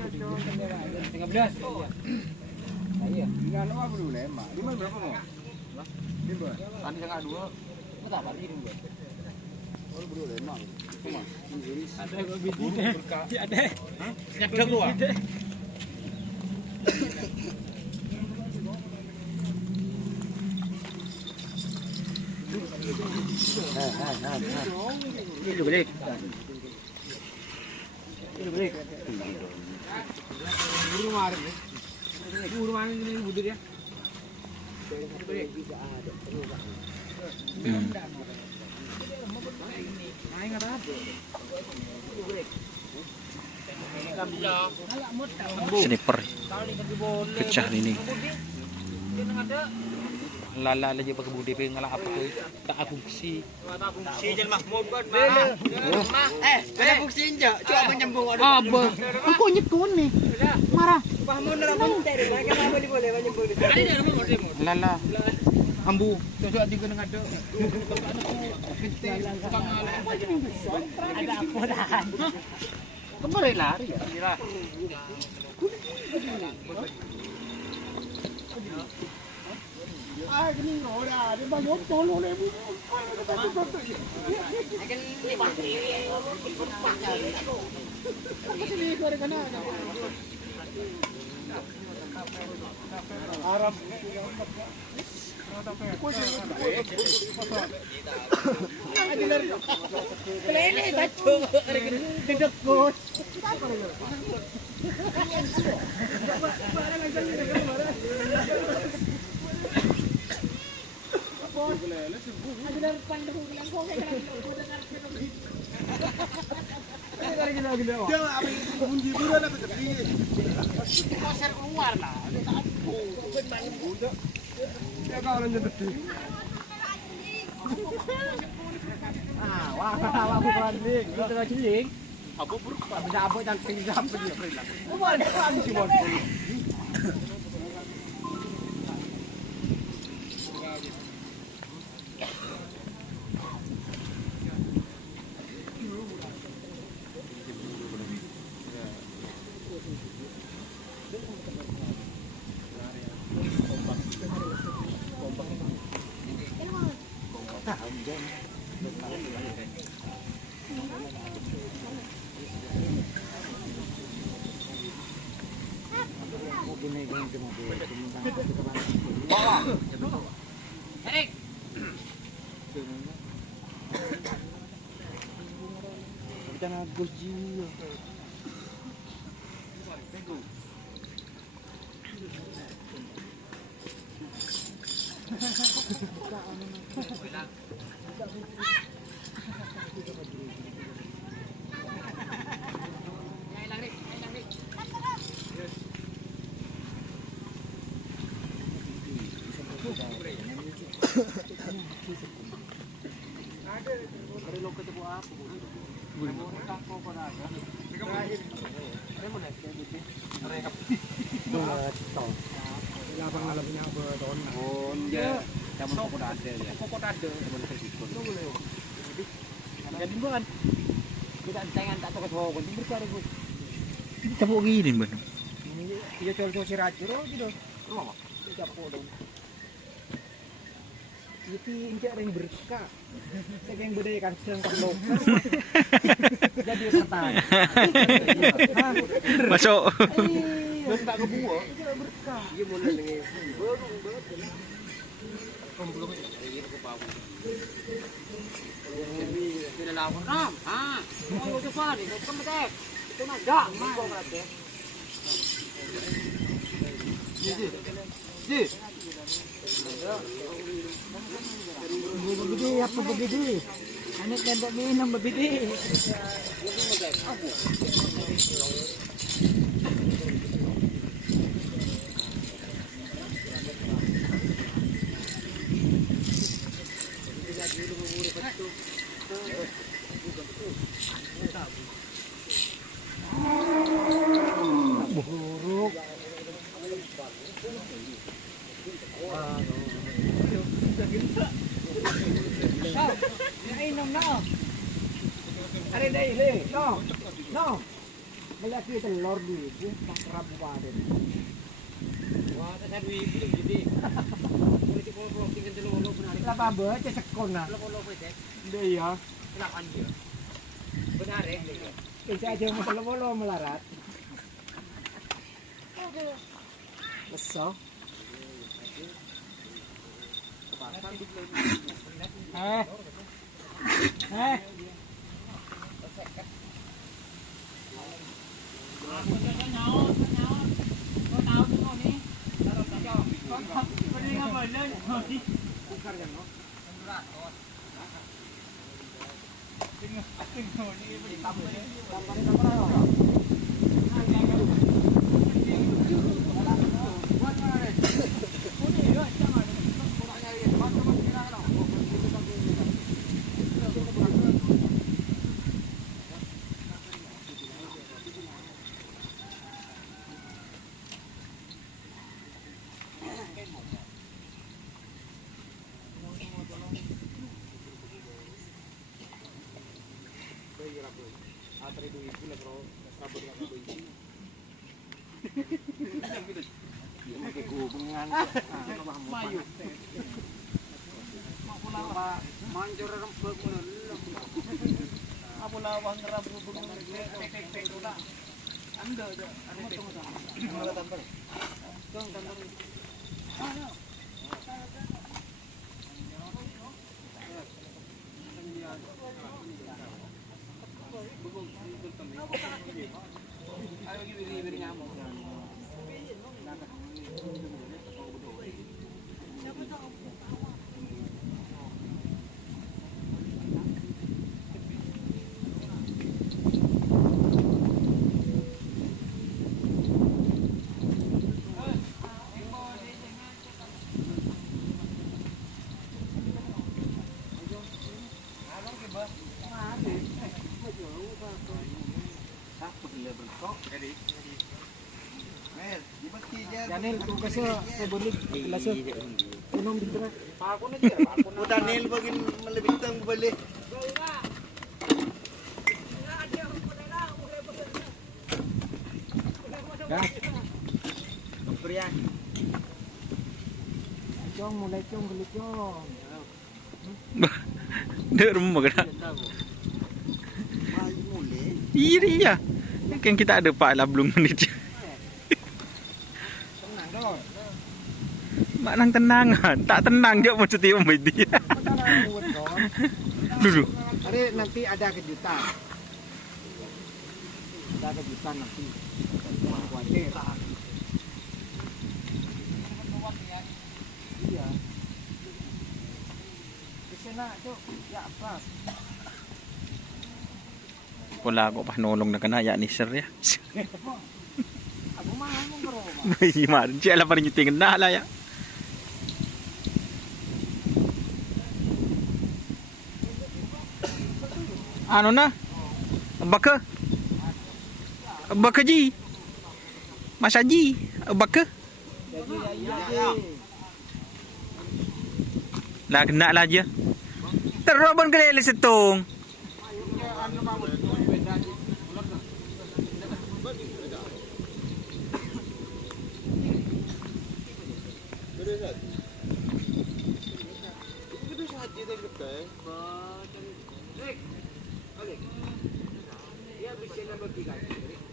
13. Iya. Dengan apa dulu lemak? Lima berapa mau? Lima. Tadi yang dua. Berapa tadi dua? Oh berdua lemak. Cuma. Ada kok biji. Ada. Hah? Nyadek lu ah. Ini balik. Ini balik. Buru mana ni? Buru mana ni budur ya? Balik. Naik ada apa? Sniper pecah ini. Lala aja pakai budi pe ngalah apa tuh tak fungsi. Fungsi je Mahmud kan. Ada fungsi je. Cuba menyambung ada. Apa? Aku nyekon nih. Marah. Mahmud nak bentar. Mereka boleh menyambung. Lala. Ambu. Cocok tiga dengan ada. Ada apa dah? Kembali lari ya. Ah, gini ora, dia banyak tolong ni. Arab. Kelele bacu, kedekut. Keluar lah. Wah, bukan ling. Kita lagi ling. Apa buruk? Apa dan pinjam dia perilang. Bukan kan si Mon. Jangan goji. Jadi bukan kita tangan tak tahu kau pun berkara tu. Kita buat gini ben. Dia col-col si rajur gitu. Rumah. Tidak podong. Itu injak yang berkah. Saya yang budaya kan sedang lokal. Jadi tertarik. Masuk. Belum tak kebuah. Itu berkah. Dia mulai dengan baru. Belum ini ke bawah. Tidak lapor kam. Mau coba ni, kamu tak. Itu nak dak, kau berapa? Ji. Begini apa begini? Anak dan tak minum begini. Buruk. Ini nom no. Are dai le. No. Mala lagi telur di tak kerap waden. Wah, saya duit belum jadi. Politik politik kan telur lo benar. Lah apa bae sekon nah. Lo petek. Iya. Kenapa anjir? Benar ya. Kita aja mau lo melarat. Besok. Eh. Mancur rempuk apa lawang ngerap hubungan tek udah anda ada tampar dong tampar ayo beri nyamuk Daniel, tugasnya kebolik gelasnya. Minum di tengah. Daniel bagin malibitang balik. Ya, Berian. cong mulai cong gelik cong. Dek rumah kena. Mal mulai. Iya. Kan kita ada 14 menit. Tenang dong. Mak nang tenangan, tak tenang je macam dia dia. Dulu. Hari nanti ada kejutan. Ada kejutan nanti. Khawatir. Iya. Di sana tuh ya apa? Pula ako pa nolong na kana ya ni sir ya. Aku mah mau ngerokok. Bayi man, siya ala pa rin yung tingin na ala ya. Ano na? Baka? Baka ji? Masaji? Baka? Lah kena lah je. Terobon kelelis itong. Itu saja dah kita. Oke. Ya bisa nambah 3.